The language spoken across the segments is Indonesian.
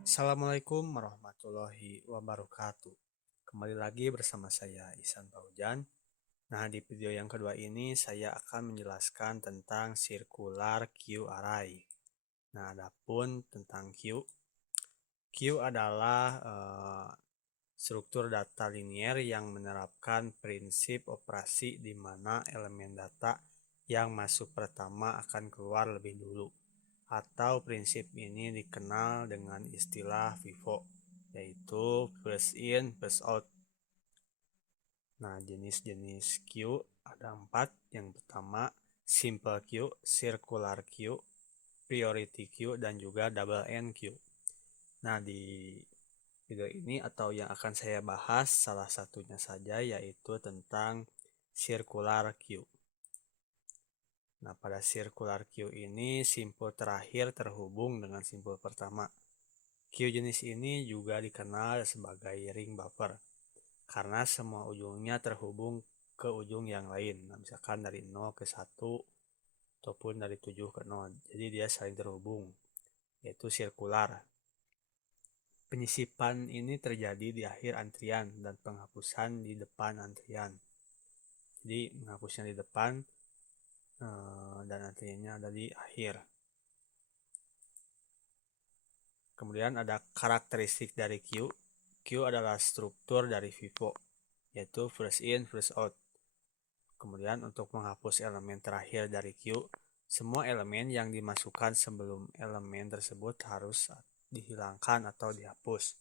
Assalamualaikum warahmatullahi wabarakatuh. Kembali lagi bersama saya Ihsan Fauzan. Nah, di video yang kedua ini saya akan menjelaskan tentang circular queue array. Nah, adapun tentang queue adalah struktur data linier yang menerapkan prinsip operasi di mana elemen data yang masuk pertama akan keluar lebih dulu. Atau prinsip ini dikenal dengan istilah FIFO, yaitu first in, first out. Nah, jenis-jenis queue ada 4. Yang pertama, simple queue, circular queue, priority queue, dan juga double end queue. Nah, di video ini atau yang akan saya bahas salah satunya saja, yaitu tentang circular queue. Nah, pada circular queue ini simpul terakhir terhubung dengan simpul pertama. Queue jenis ini juga dikenal sebagai ring buffer karena semua ujungnya terhubung ke ujung yang lain. Nah, misalkan dari 0 ke 1 ataupun dari 7 ke 0. Jadi dia saling terhubung, yaitu sirkular. Penyisipan ini terjadi di akhir antrian dan penghapusan di depan antrian. Jadi menghapusnya di depan dan antriannya ada di akhir. Kemudian ada karakteristik dari queue. Queue adalah struktur dari FIFO, yaitu first in, first out. Kemudian untuk menghapus elemen terakhir dari queue, semua elemen yang dimasukkan sebelum elemen tersebut harus dihilangkan atau dihapus.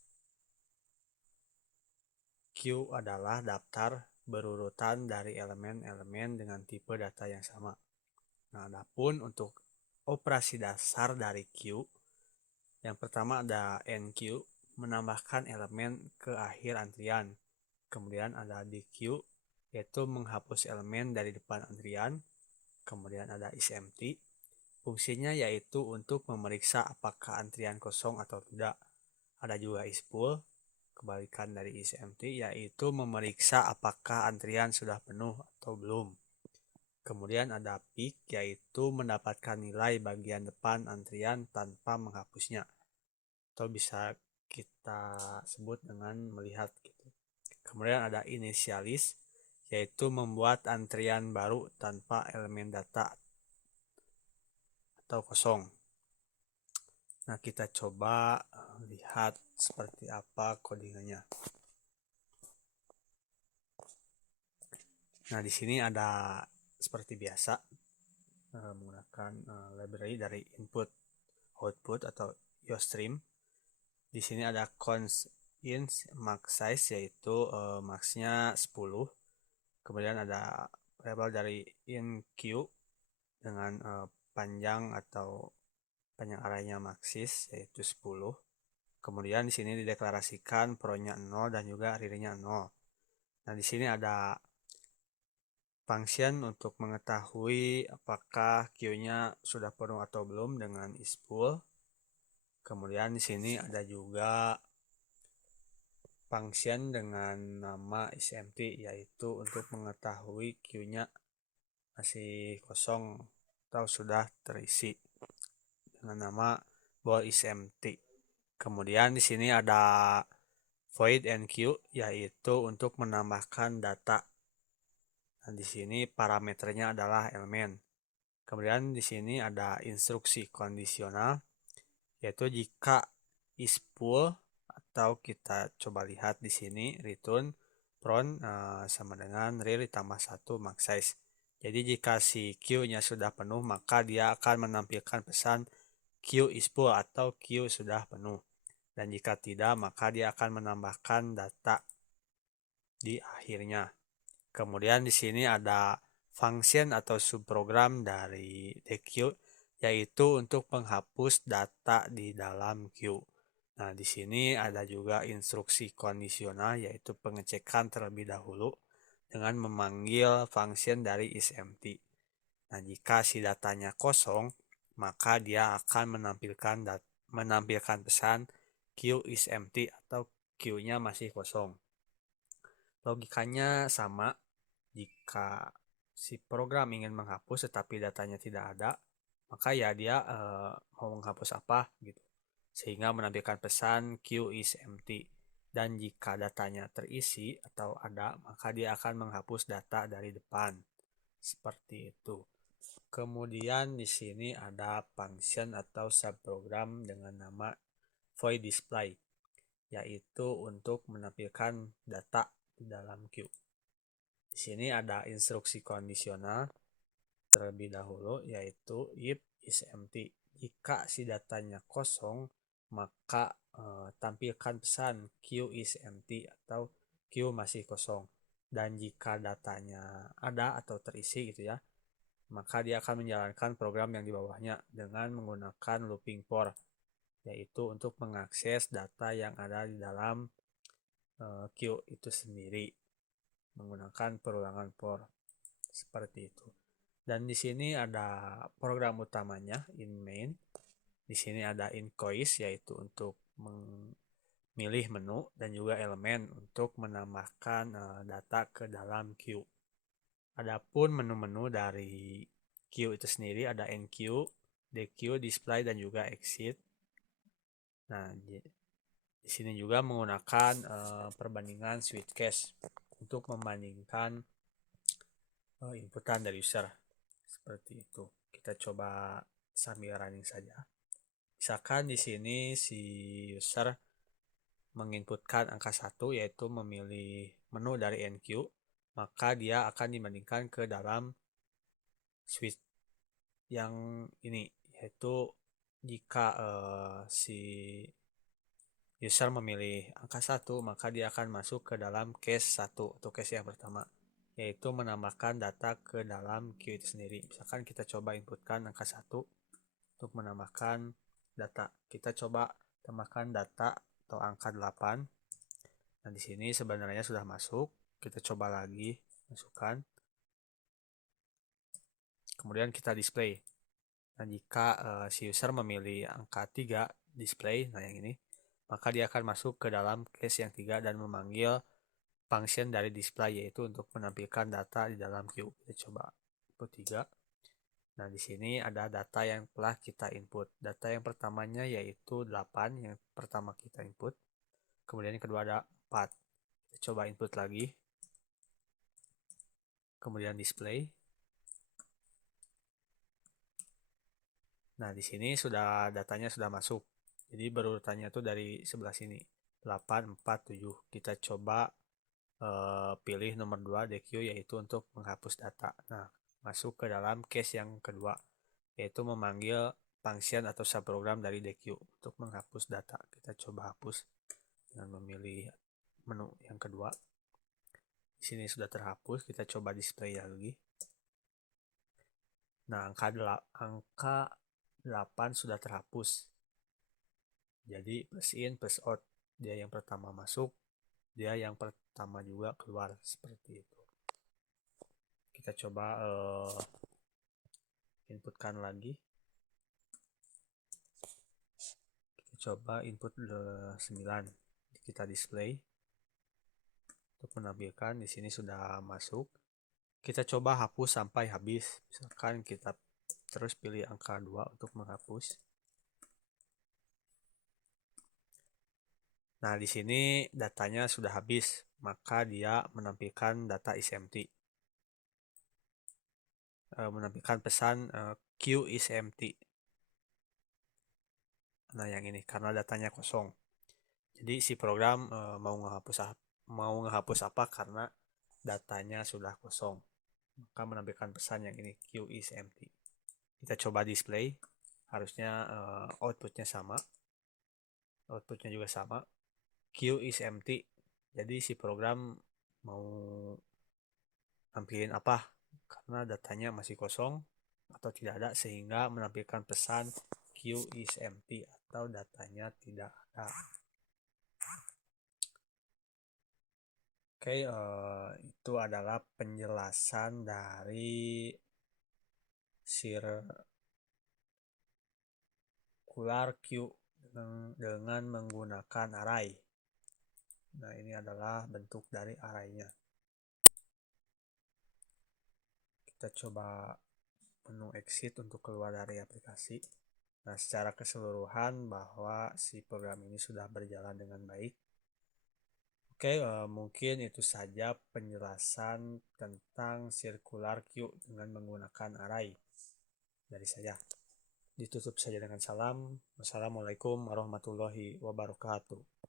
Queue adalah daftar berurutan dari elemen-elemen dengan tipe data yang sama. Nah, adapun untuk operasi dasar dari queue, yang pertama ada enqueue, menambahkan elemen ke akhir antrian. Kemudian ada dequeue, yaitu menghapus elemen dari depan antrian. Kemudian ada isempty, fungsinya yaitu untuk memeriksa apakah antrian kosong atau tidak. Ada juga isfull, kebalikan dari isempty, yaitu memeriksa apakah antrian sudah penuh atau belum. Kemudian ada peak, yaitu mendapatkan nilai bagian depan antrian tanpa menghapusnya, atau bisa kita sebut dengan melihat gitu. Kemudian ada initialis, yaitu membuat antrian baru tanpa elemen data atau kosong. Nah, kita coba lihat seperti apa codingannya. Nah, di sini ada seperti biasa menggunakan library dari input output atau iostream. Di sini ada const in max size, yaitu maxnya 10. Kemudian ada variabel dari inQ dengan panjang arraynya maxis, yaitu 10. Kemudian di sini dideklarasikan pro-nya 0 dan juga real-nya 0. Nah, di sini ada function untuk mengetahui apakah queue-nya sudah penuh atau belum dengan isFull. Kemudian di sini ada juga function dengan nama isempty, yaitu untuk mengetahui queue-nya masih kosong atau sudah terisi dengan nama bool isempty. Kemudian di sini ada void enqueue, yaitu untuk menambahkan data. Nah, di sini parameternya adalah elemen. Kemudian di sini ada instruksi kondisional, yaitu jika isFull, atau kita coba lihat di sini return from sama dengan real ditambah 1 max size. Jadi jika si queue-nya sudah penuh, maka dia akan menampilkan pesan queue is full atau queue sudah penuh. Dan jika tidak, maka dia akan menambahkan data di akhirnya. Kemudian di sini ada function atau subprogram dari dequeue, yaitu untuk menghapus data di dalam queue. Nah, di sini ada juga instruksi kondisional, yaitu pengecekan terlebih dahulu dengan memanggil function dari isempty. Nah, jika si datanya kosong, maka dia akan menampilkan pesan queue is empty atau queue-nya masih kosong. Logikanya sama. Jika si program ingin menghapus tetapi datanya tidak ada, maka ya dia mau menghapus apa gitu. Sehingga menampilkan pesan queue is empty. Dan jika datanya terisi atau ada, maka dia akan menghapus data dari depan. Seperti itu. Kemudian di sini ada function atau subprogram dengan nama void display, yaitu untuk menampilkan data di dalam queue. Di sini ada instruksi kondisional terlebih dahulu, yaitu if is empty. Jika si datanya kosong, maka tampilkan pesan queue is empty atau queue masih kosong. Dan jika datanya ada atau terisi gitu ya, maka dia akan menjalankan program yang di bawahnya dengan menggunakan looping for, yaitu untuk mengakses data yang ada di dalam queue itu sendiri menggunakan perulangan for seperti itu. Dan di sini ada program utamanya in main. Di sini ada invoice, yaitu untuk memilih menu, dan juga elemen untuk menambahkan data ke dalam queue. Adapun menu-menu dari queue itu sendiri ada enqueue, dequeue, display, dan juga exit. Nah, di sini juga menggunakan perbandingan switch cache untuk membandingkan inputan dari user. Seperti itu. Kita coba sambil running saja. Misalkan di sini si user menginputkan angka 1, yaitu memilih menu dari enqueue, maka dia akan dibandingkan ke dalam switch yang ini, yaitu jika si user memilih angka 1, maka dia akan masuk ke dalam case 1 atau case yang pertama, yaitu menambahkan data ke dalam queue itu sendiri. Misalkan kita coba inputkan angka 1 untuk menambahkan data. Kita coba tambahkan data atau angka 8. Nah, di sini sebenarnya sudah masuk. Kita coba lagi masukkan. Kemudian kita display. Nah, jika si user memilih angka 3 display, nah yang ini, maka dia akan masuk ke dalam case yang 3 dan memanggil function dari display, yaitu untuk menampilkan data di dalam queue. Kita coba input 3. Nah, di sini ada data yang telah kita input. Data yang pertamanya yaitu 8, yang pertama kita input. Kemudian yang kedua ada 4. Kita coba input lagi. Kemudian display. Nah, di sini sudah datanya sudah masuk. Jadi berurutannya itu dari sebelah sini. 8, 4, 7. Kita coba pilih nomor 2 dequeue, yaitu untuk menghapus data. Nah, masuk ke dalam case yang kedua, yaitu memanggil function atau subprogram dari dequeue untuk menghapus data. Kita coba hapus dengan memilih menu yang kedua. Di sini sudah terhapus, kita coba display lagi. Nah, angka 8 sudah terhapus. Jadi plus in plus out, dia yang pertama masuk, dia yang pertama juga keluar, seperti itu. Kita coba inputkan lagi. Kita coba input 9. Kita display untuk menampilkan. Di sini sudah masuk. Kita coba hapus sampai habis. Misalkan kita terus pilih angka 2 untuk menghapus. Nah, di sini datanya sudah habis, maka dia menampilkan data is empty. Menampilkan pesan queue is empty. Nah, yang ini karena datanya kosong. Jadi si program mau ngehapus apa karena datanya sudah kosong. Maka menampilkan pesan yang ini, queue is empty. Kita coba display. Harusnya outputnya sama. Outputnya juga sama. Queue is empty. Jadi si program mau nampilin apa karena datanya masih kosong atau tidak ada, sehingga menampilkan pesan queue is empty atau datanya tidak ada. Oke, itu adalah penjelasan dari circular queue dengan menggunakan array. Nah, ini adalah bentuk dari array-nya. kita coba menu exit untuk keluar dari aplikasi. Nah, secara keseluruhan bahwa si program ini sudah berjalan dengan baik. Oke, mungkin itu saja penjelasan tentang circular queue dengan menggunakan array dari saya. Ditutup saja dengan salam. Wassalamualaikum warahmatullahi wabarakatuh.